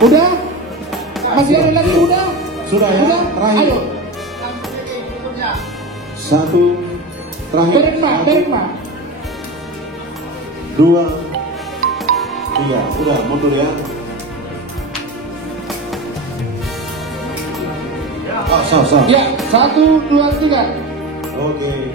Udah? Masih ada lagi udah? Sudah ya? Udah? Terakhir. Ayo. Satu. Terakhir. Berik Pak. 2, 3. Udah, mundur ya. Sah. Ya, 1, 2, 3. Oke.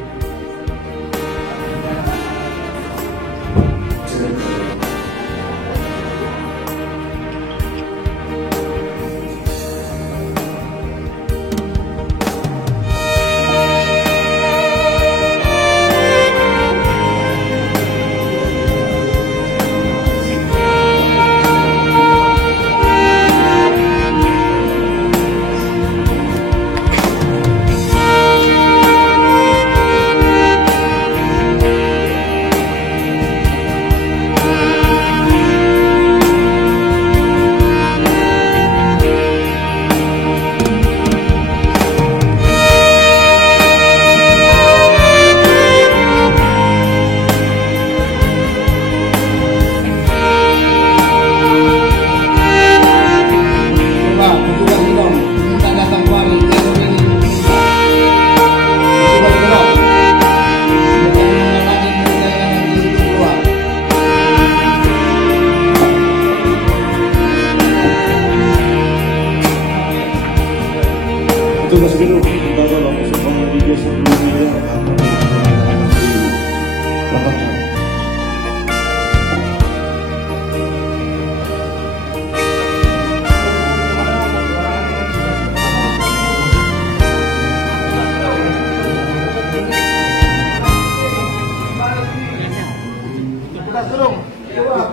Tugas dulu, kita tolong semua video sebelumnya dapatkan.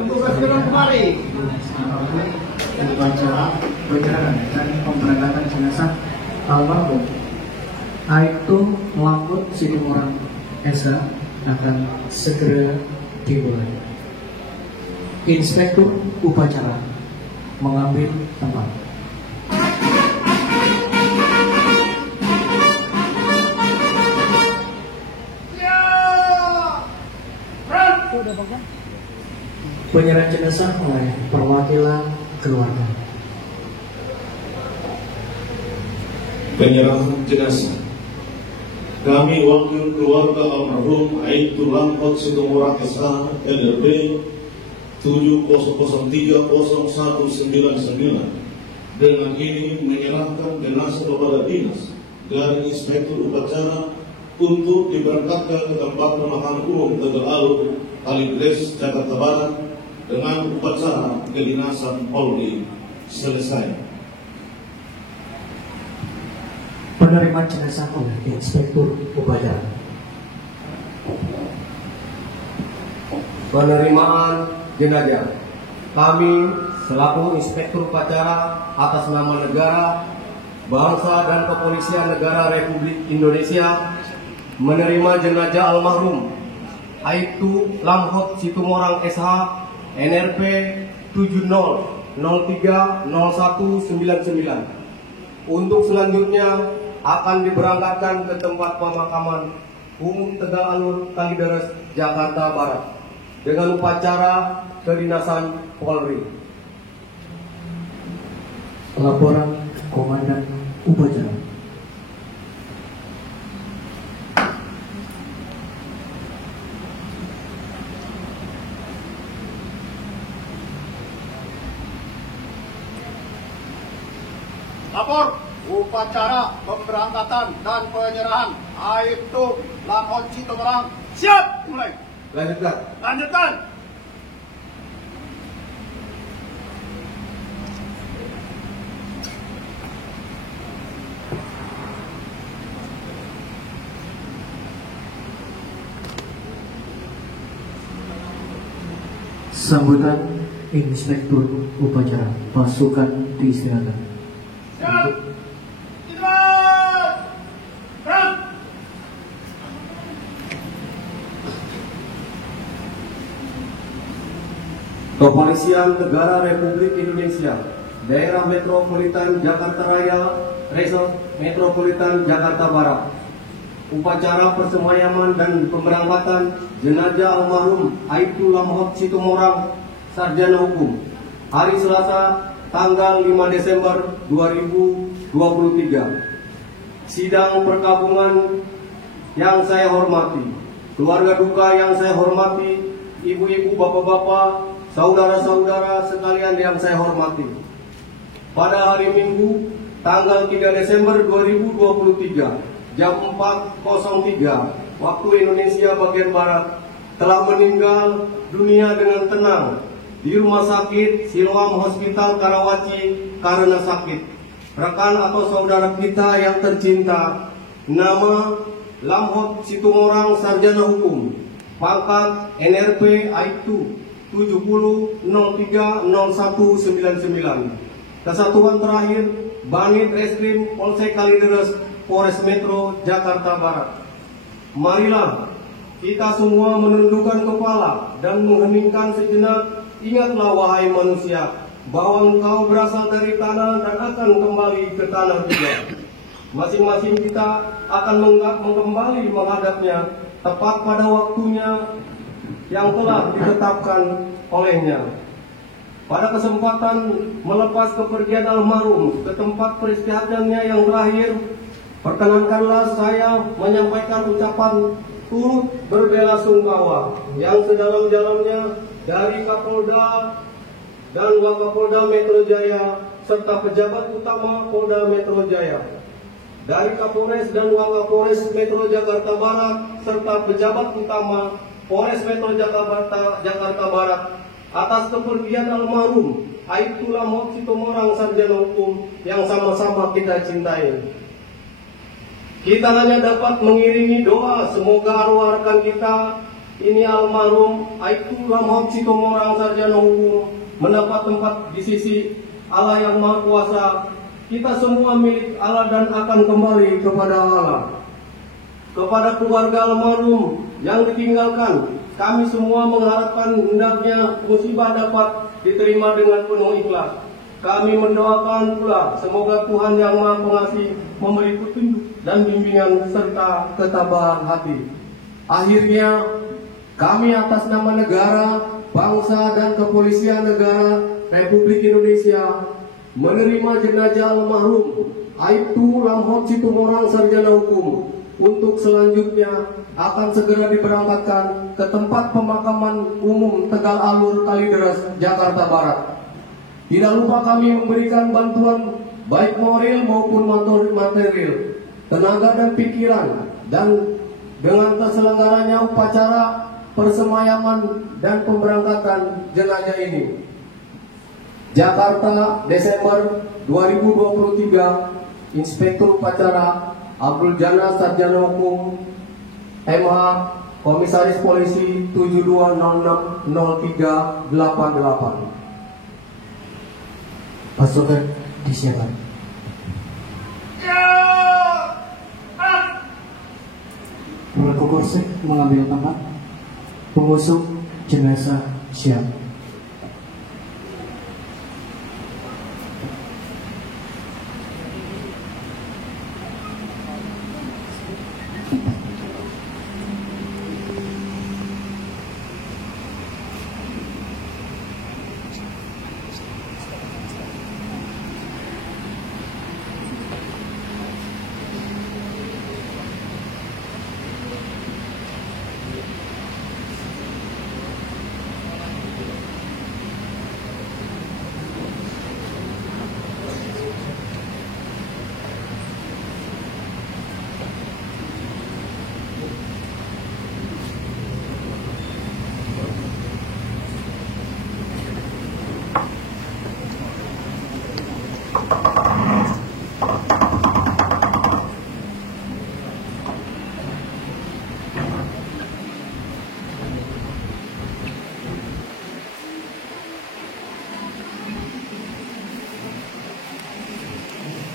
Tugas gerung kemari. Upacara penyerahan dan pemberangkatan jenazah almarhum Aibtu Lamhot Situmorang Esa akan segera dimulai. Inspektur upacara mengambil tempat. Penyerahan jenazah oleh perwakilan keluarga. Penyerahan jenazah. Kami wakil keluarga almarhum Aibtu Lamhot Situmorang SH LRB 70030199 dengan ini menyerahkan jenazah kepada dinas dari inspektur upacara untuk diberangkatkan ke tempat pemakaman umum Tegal Alur, Kalideres, Jakarta Barat dengan upacara kedinasan Polri selesai. Penerimaan jenazah oleh inspektur upacara. Penerimaan jenazah. Kami selaku inspektur upacara atas nama negara, bangsa dan kepolisian negara Republik Indonesia menerima jenazah almarhum Aibtu Lamhot Situmorang SH NRP 70030199. Untuk selanjutnya akan diberangkatkan ke tempat pemakaman umum Tegal Alur, Kalideres, Jakarta Barat dengan upacara kedinasan Polri. Laporan Komandan Upacara. Lapor upacara pemberangkatan dan penyerahan Aibtu Lamhot Situmorang siap mulai. Lanjutkan. Sambutan Inspektur Upacara pasukan diistirahatkan. Siap. Istirahat. Berang. Kepolisian Negara Republik Indonesia, Daerah Metropolitan Jakarta Raya, Resort Metropolitan Jakarta Barat. Upacara persemayaman dan pemberangkatan jenazah almarhum Aibtu Lamhot Situmorang, Sarjana Hukum, hari Selasa tanggal 5 Desember 2023. Sidang perkabungan yang saya hormati, keluarga duka yang saya hormati, ibu-ibu, bapak-bapak, saudara-saudara sekalian yang saya hormati. Pada hari Minggu, tanggal 3 Desember 2023, jam 4.03, waktu Indonesia bagian Barat, telah meninggal dunia dengan tenang di Rumah Sakit Siloam Hospital Karawaci karena sakit. Rekan atau saudara kita yang tercinta, nama Lamhot Situmorang, Sarjana Hukum, pangkat NRP Aibtu 70030199. Kesatuan terakhir, Banit Reskrim Polsek Kalideres, Polres Metro Jakarta Barat. Marilah kita semua menundukkan kepala dan mengheningkan sejenak. Ingatlah wahai manusia, bahwa engkau berasal dari tanah dan akan kembali ke tanah juga. Masing-masing kita akan kembali menghadapnya tepat pada waktunya yang telah ditetapkan olehnya. Pada kesempatan melepas kepergian almarhum ke tempat peristirahatannya yang terakhir, perkenankanlah saya menyampaikan ucapan turut berbelasungkawa yang sedalam-dalamnya dari Kapolda dan Wakapolda Metro Jaya serta pejabat utama Polda Metro Jaya, dari Kapolres dan Wakapolres Metro Jakarta Barat serta pejabat utama Polres Metro Jakarta Barat atas kepergian almarhum Aibtu Lamhot Situmorang, Sarjana Hukum yang sama-sama kita cintai. Kita hanya dapat mengiringi doa semoga arwah rekan kita ini almarhum Aibtu Lamhot Situmorang, Sarjana Hukum mendapat tempat di sisi Allah yang Maha Kuasa. Kita semua milik Allah dan akan kembali kepada Allah. Kepada keluarga almarhum yang ditinggalkan, kami semua mengharapkan hendaknya musibah dapat diterima dengan penuh ikhlas. Kami mendoakan pula semoga Tuhan yang Maha Pengasih memberi petunjuk dan bimbingan serta ketabahan hati. Akhirnya, kami atas nama negara, bangsa dan kepolisian negara Republik Indonesia menerima jenazah almarhum Aibtu Lamhot Situmorang, Sarjana Hukum untuk selanjutnya akan segera diberangkatkan ke tempat pemakaman umum Tegal Alur, Kalideres, Jakarta Barat. Tidak lupa kami memberikan bantuan baik moral maupun material, tenaga dan pikiran, dan dengan terselenggaranya upacara persemayaman dan pemberangkatan jenazah ini. Jakarta, Desember 2023, Inspektur Upacara Abdul Jana, Sarjana Hukum, MH, Komisaris Polisi 72060388. Pasukan disiapkan. Pelaku Polsek mengambil tempat. Pengusung jenazah siap.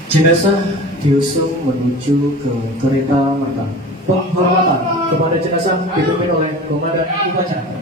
Jenazah diusung menuju ke kereta merta. Penghormatan kepada jenazah dipimpin oleh Komandan Upacara.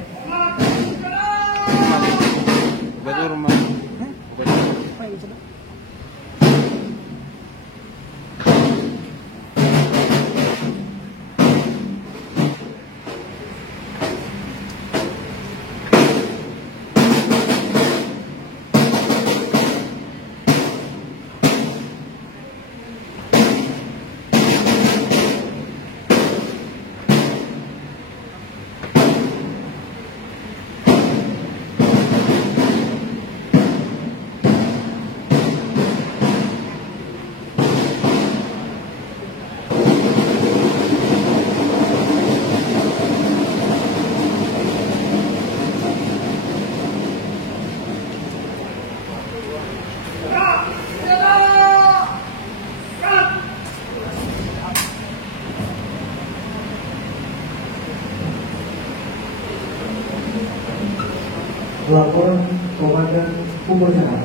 pelapor Komandan upacara.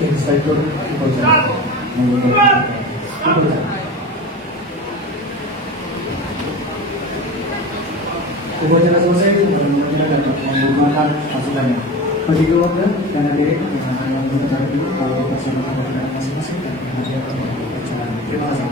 Inspektur upacara upacara selesai dan dapat membubarkan pasukannya. Bagi keluarga dan hadirin yang akan melakukan acara ini, kalau bersama dengan masing-masing dan hadiah upacara. Terima kasih.